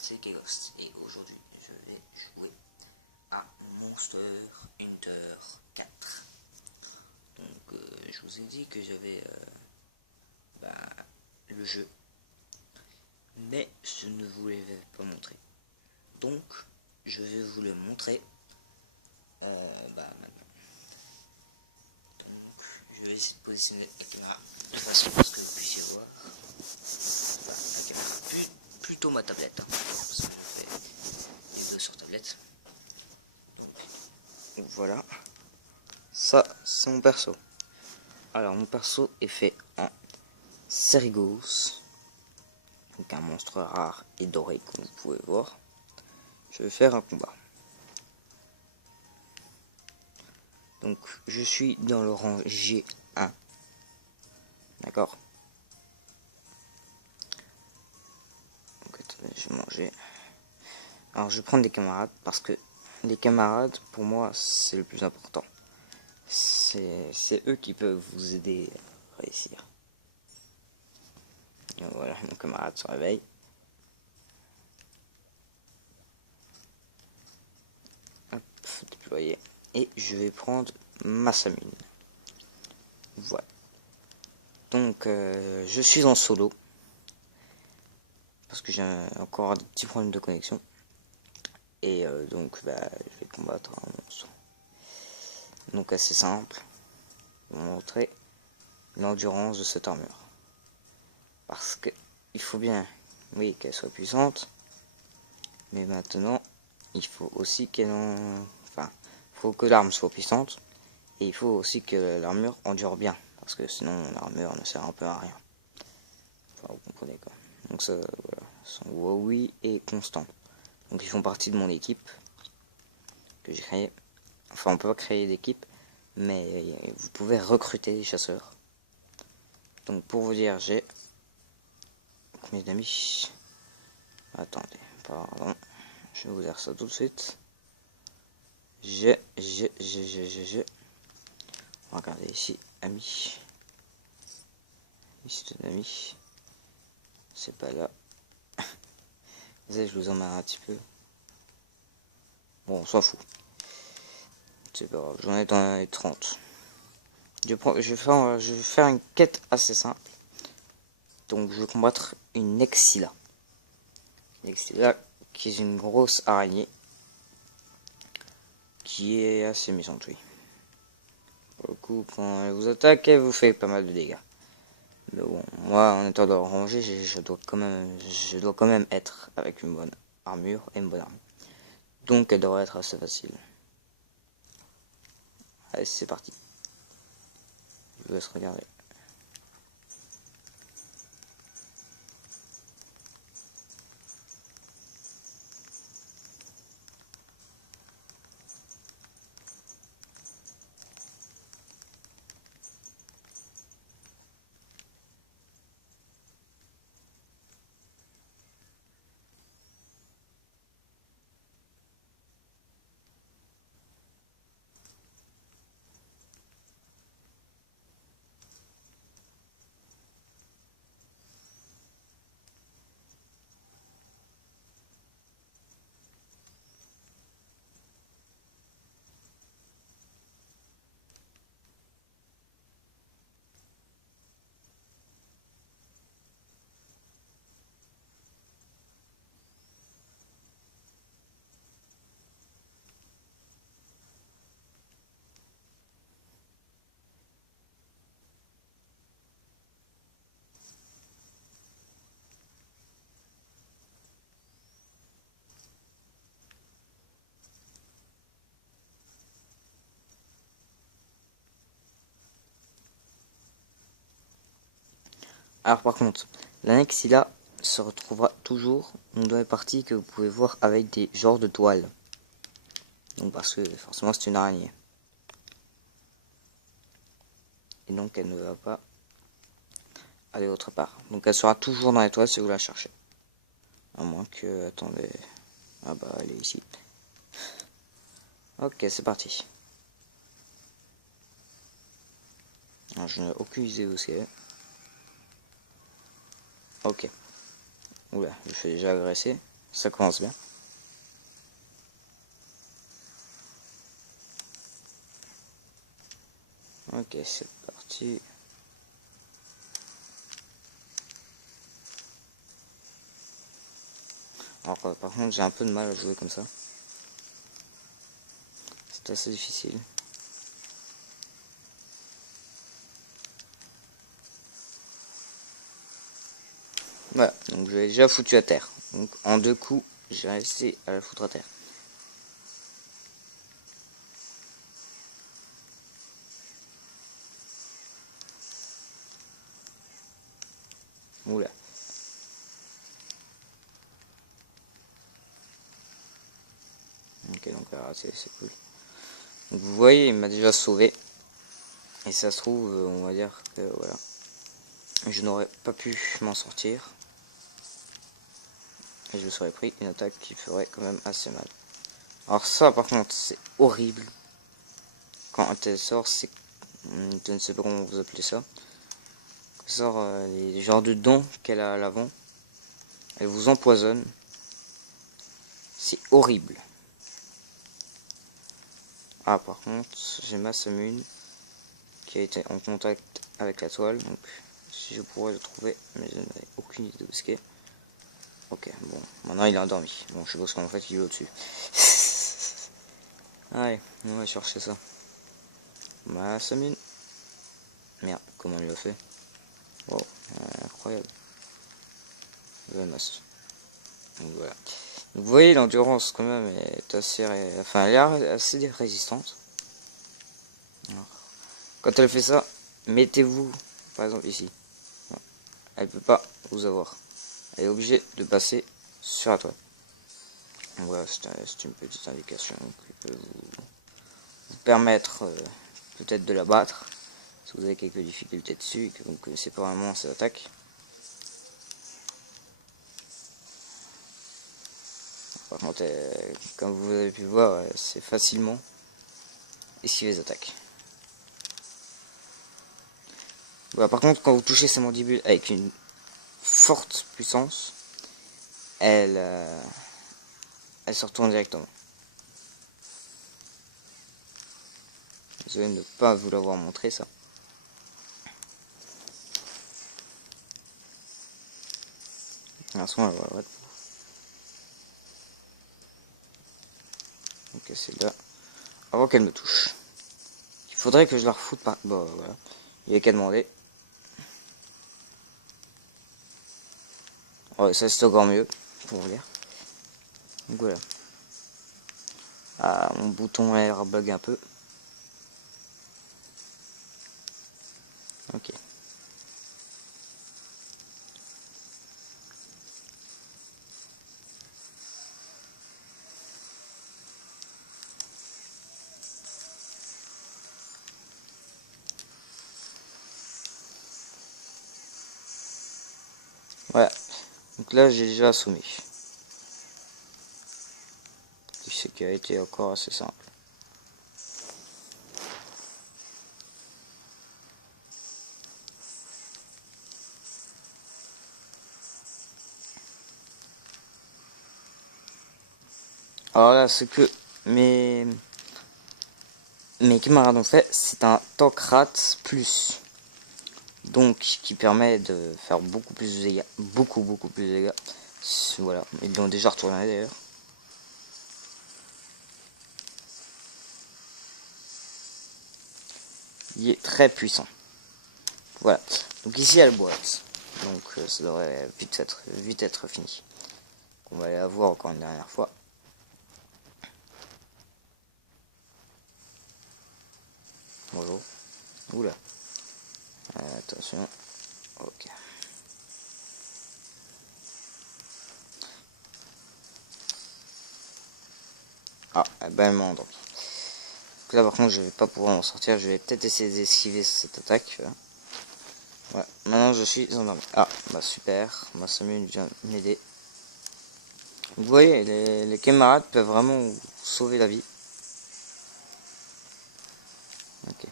c'est Kegost et aujourd'hui je vais jouer à Monster Hunter 4. Donc je vous ai dit que j'avais le jeu, mais je ne vous l'avais pas montré. Donc je vais vous le montrer maintenant. Donc je vais essayer de positionner la caméra de façon à ce que vous puissiez voir. La caméra plutôt ma tablette, parce que je fais les deux sur tablette. Donc voilà, ça c'est mon perso. Alors mon perso est fait en Cerygos, donc un monstre rare et doré comme vous pouvez voir. Je vais faire un combat. Donc je suis dans le rang G1. D'accord. Donc attendez, je vais manger. Alors je vais prendre des camarades parce que les camarades pour moi c'est le plus important. C'est eux qui peuvent vous aider à réussir. Et voilà, mon camarade se réveille. Hop, déployer. Et je vais prendre ma Samune. Voilà. Donc je suis en solo. Parce que j'ai encore des petits problèmes de connexion. Et donc je vais combattre un monstre. Donc assez simple. Je vais vous montrer l'endurance de cette armure. Parce que il faut bien, oui, qu'elle soit puissante. Mais maintenant, il faut aussi qu'elle enfin, il faut que l'arme soit puissante. Et il faut aussi que l'armure endure bien. Parce que sinon l'armure ne sert un peu à rien. Enfin, vous comprenez quoi. Donc ça, voilà. Son Wowie est constant. Donc ils font partie de mon équipe que j'ai créée. Enfin, on peut pas créer d'équipe, mais vous pouvez recruter des chasseurs. Donc pour vous dire, j'ai combien d'amis? Attendez, pardon. Je vais vous dire ça tout de suite. J'ai. Regardez ici, amis. Ici, un ami. C'est pas là. Vous je vous emmène un petit peu. Bon, on s'en fout. C'est pas grave, j'en ai dans les 30. Je vais faire une quête assez simple. Donc, je vais combattre une Exila. Une Exila qui est une grosse araignée. Qui est assez méchante, oui. Pour le coup, quand elle vous attaque, elle vous fait pas mal de dégâts. Mais bon, moi, en étant dans le rangé, je dois quand même être avec une bonne armure et une bonne arme. Donc, elle devrait être assez facile. Allez, c'est parti. Je vous laisse regarder. Alors par contre, l'Anexila se retrouvera toujours dans les parties que vous pouvez voir avec des genres de toiles. Donc parce que forcément c'est une araignée. Et donc elle ne va pas aller autre part. Donc elle sera toujours dans les toiles si vous la cherchez. À moins que... Attendez... Ah bah elle est ici. Ok, c'est parti. Alors, je n'ai aucune idée où c'est. Ok. Oula, je fais déjà agresser. Ça commence bien. Ok, c'est parti. Alors, par contre, j'ai un peu de mal à jouer comme ça. C'est assez difficile. Voilà, donc je l'ai déjà foutu à terre. Donc en 2 coups, j'ai réussi à la foutre à terre. Oula. Ok, donc c'est cool. Donc vous voyez, il m'a déjà sauvé. Et ça se trouve, on va dire que voilà. Je n'aurais pas pu m'en sortir. Et je me serais pris une attaque qui ferait quand même assez mal. Alors ça par contre c'est horrible. Quand elle sort, c'est... Je ne sais pas comment vous appelez ça. Elle sort les genres de dents qu'elle a à l'avant. Elle vous empoisonne. C'est horrible. Ah par contre, j'ai ma Samune qui a été en contact avec la toile. Donc si je pourrais le trouver, mais je n'avais aucune idée de ce qu'est. Ok, bon, maintenant il est endormi. Bon, je suppose qu'en fait il est au-dessus. Allez, on va chercher ça. Ma Samune. Merde, comment il l'a fait? Oh, incroyable. Le masque. Donc voilà. Donc, vous voyez, l'endurance quand même est assez... Enfin, elle est assez résistante. Alors, quand elle fait ça, mettez-vous, par exemple ici. Voilà. Elle peut pas vous avoir. Elle est obligée de passer sur la toile. Donc voilà, c'est une petite indication qui peut vous permettre peut-être de la battre. Si vous avez quelques difficultés dessus et que vous ne connaissez pas vraiment ses attaques. Par contre, comme vous avez pu voir, c'est facilement esquiver les attaques. Voilà, par contre, quand vous touchez sa mandibule avec une forte puissance, elle se retourne directement. Désolé de ne pas vous l'avoir montré ça. À ce moment, voilà. Ok, c'est là. Avant qu'elle me touche. Il faudrait que je la refoute par... Bon, voilà. Il n'y a qu'à demander. Ouais, ça c'est encore mieux, pour vous dire. Donc voilà. Ah, mon bouton R bug un peu. Ok. Voilà. Donc là, j'ai déjà assommé. Ce qui a été encore assez simple. Alors là, ce que mes camarades ont fait, c'est un Tankrat plus. Donc, qui permet de faire beaucoup plus de dégâts. Beaucoup plus de dégâts. Voilà, ils l'ont déjà retourné d'ailleurs. Il est très puissant. Voilà. Donc ici, il y a le boîte. Donc ça devrait vite être fini. On va aller la voir encore une dernière fois. Bonjour. Oula. Attention. Ok. Ah, ben elle m'a endormi. Donc là par contre je vais pas pouvoir m'en sortir. Je vais peut-être essayer d'esquiver cette attaque. Voilà. Ouais. Maintenant je suis endormi. Ah, bah super. Ma Samuel vient m'aider. Vous voyez, les camarades peuvent vraiment vous sauver la vie. Ok.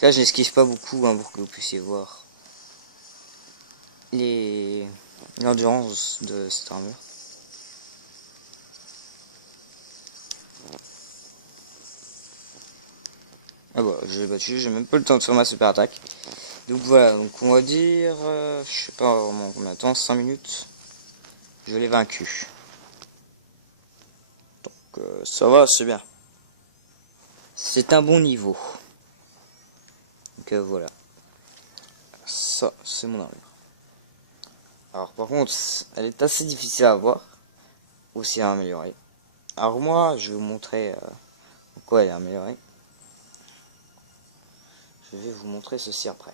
Là je n'esquive pas beaucoup hein, pour que vous puissiez voir l'endurance de cette armure. Ah bah, je l'ai battu, j'ai même pas le temps de faire ma super attaque. Donc voilà, donc on va dire, je sais pas vraiment combien de temps, 5 minutes. Je l'ai vaincu. Donc ça va, c'est bien. C'est un bon niveau. Donc voilà. Ça, c'est mon armure. Alors par contre, elle est assez difficile à avoir. Aussi à améliorer. Alors moi, je vais vous montrer en quoi elle est améliorée. Je vais vous montrer ceci après.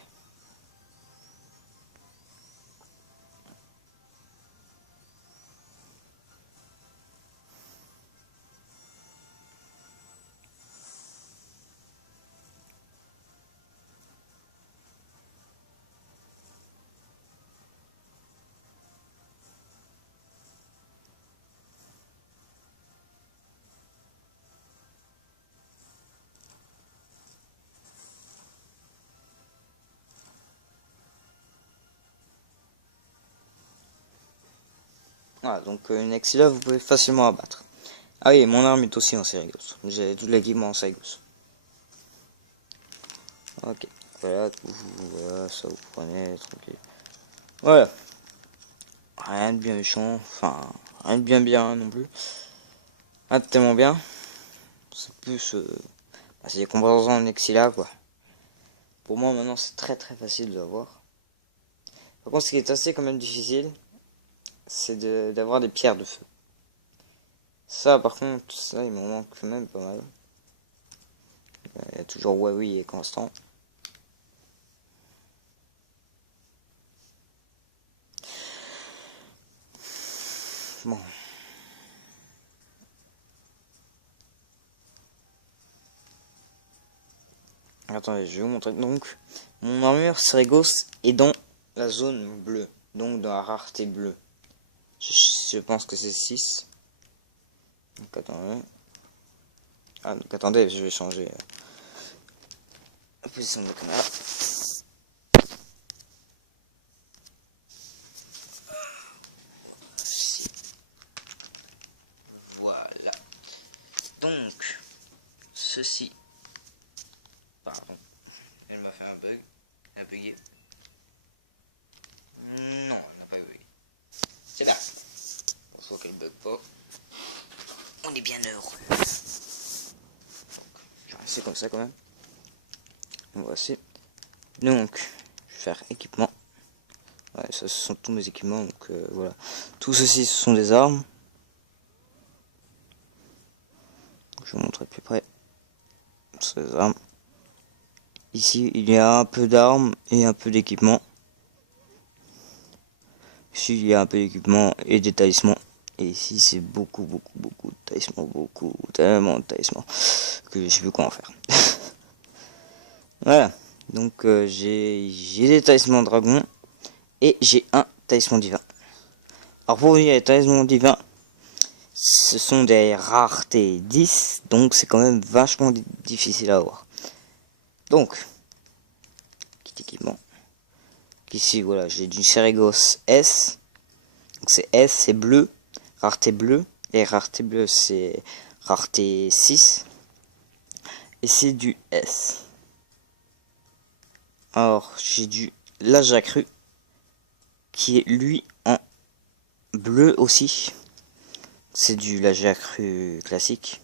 Voilà, donc une Exila, vous pouvez facilement abattre. Ah oui, mon arme est aussi en Sérigos. J'ai tout l'équipement en Sérigos. Ok, voilà, voilà, ça vous prenez, tranquille. Voilà. Rien de bien méchant, enfin, rien de bien non plus. Rien de tellement bien. C'est plus, bah, c'est des comparaisons en Exila, quoi. Pour moi, maintenant, c'est très facile de l'avoir. Par contre, ce qui est assez quand même difficile, c'est d'avoir des pierres de feu. Ça, par contre, ça, il m'en manque quand même pas mal. Il y a toujours Huawei et Constant. Bon. Attendez, je vais vous montrer. Donc, mon armure Sérigos est dans la zone bleue. Donc, dans la rareté bleue. Je pense que c'est 6. Donc, attendez. Ah, donc, attendez, je vais changer la position de la caméra. Voilà. Donc, ceci. Pardon. Elle m'a fait un bug. Elle a bugué. Non, elle n'a pas bugué. C'est là. Pour soit qu'elle bug pas. On est bien heureux. Je vais rester comme ça quand même. Voici. Donc, je vais faire équipement. Ouais, ça, ce sont tous mes équipements. Donc, voilà. Tout ceci, ce sont des armes. Je vais vous montrer plus près. Ces armes. Ici, il y a un peu d'armes et un peu d'équipement. Ici, il y a un peu d'équipement et des talismans. Et ici, c'est beaucoup de talismans. Tellement de talismans que je sais plus quoi en faire. Voilà. Donc, j'ai des talismans dragon et j'ai un talisman divin. Alors, pour vous dire, les talismans divins, ce sont des raretés 10, donc c'est quand même vachement difficile à avoir. Donc, kit équipement. Ici, voilà, j'ai du Sérigos S. Donc c'est S, c'est bleu, rareté bleue. Et rareté bleue, c'est rareté 6. Et c'est du S. Alors, j'ai du L'Ajacru, qui est lui en bleu aussi. C'est du L'Ajacru classique.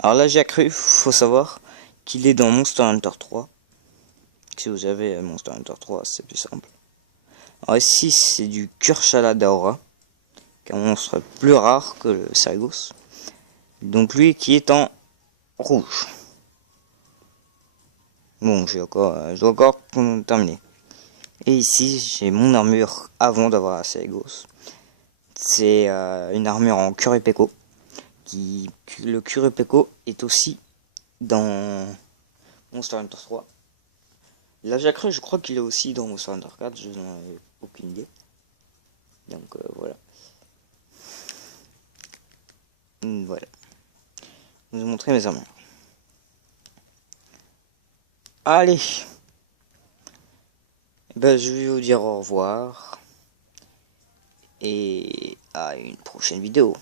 Alors L'Ajacru, faut savoir qu'il est dans Monster Hunter 3. Si vous avez Monster Hunter 3, c'est plus simple. Alors ici, c'est du Kurchala Daora, qui est un monstre plus rare que le Sérigos. Donc lui qui est en rouge. Bon, je dois encore terminer. Et ici, j'ai mon armure avant d'avoir la Sérigos. C'est une armure en Kuripeko. Le Kuripeko est aussi dans Monster Hunter 3. Là, j'ai cru, je crois qu'il est aussi dans Monster Hunter 4, je n'en ai aucune idée. Donc voilà. Voilà. Je vais vous montrer mes armures. Allez. Ben, je vais vous dire au revoir. Et à une prochaine vidéo.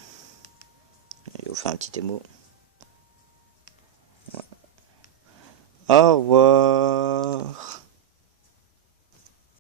Je vais vous faire un petit émo. Voilà. Au revoir.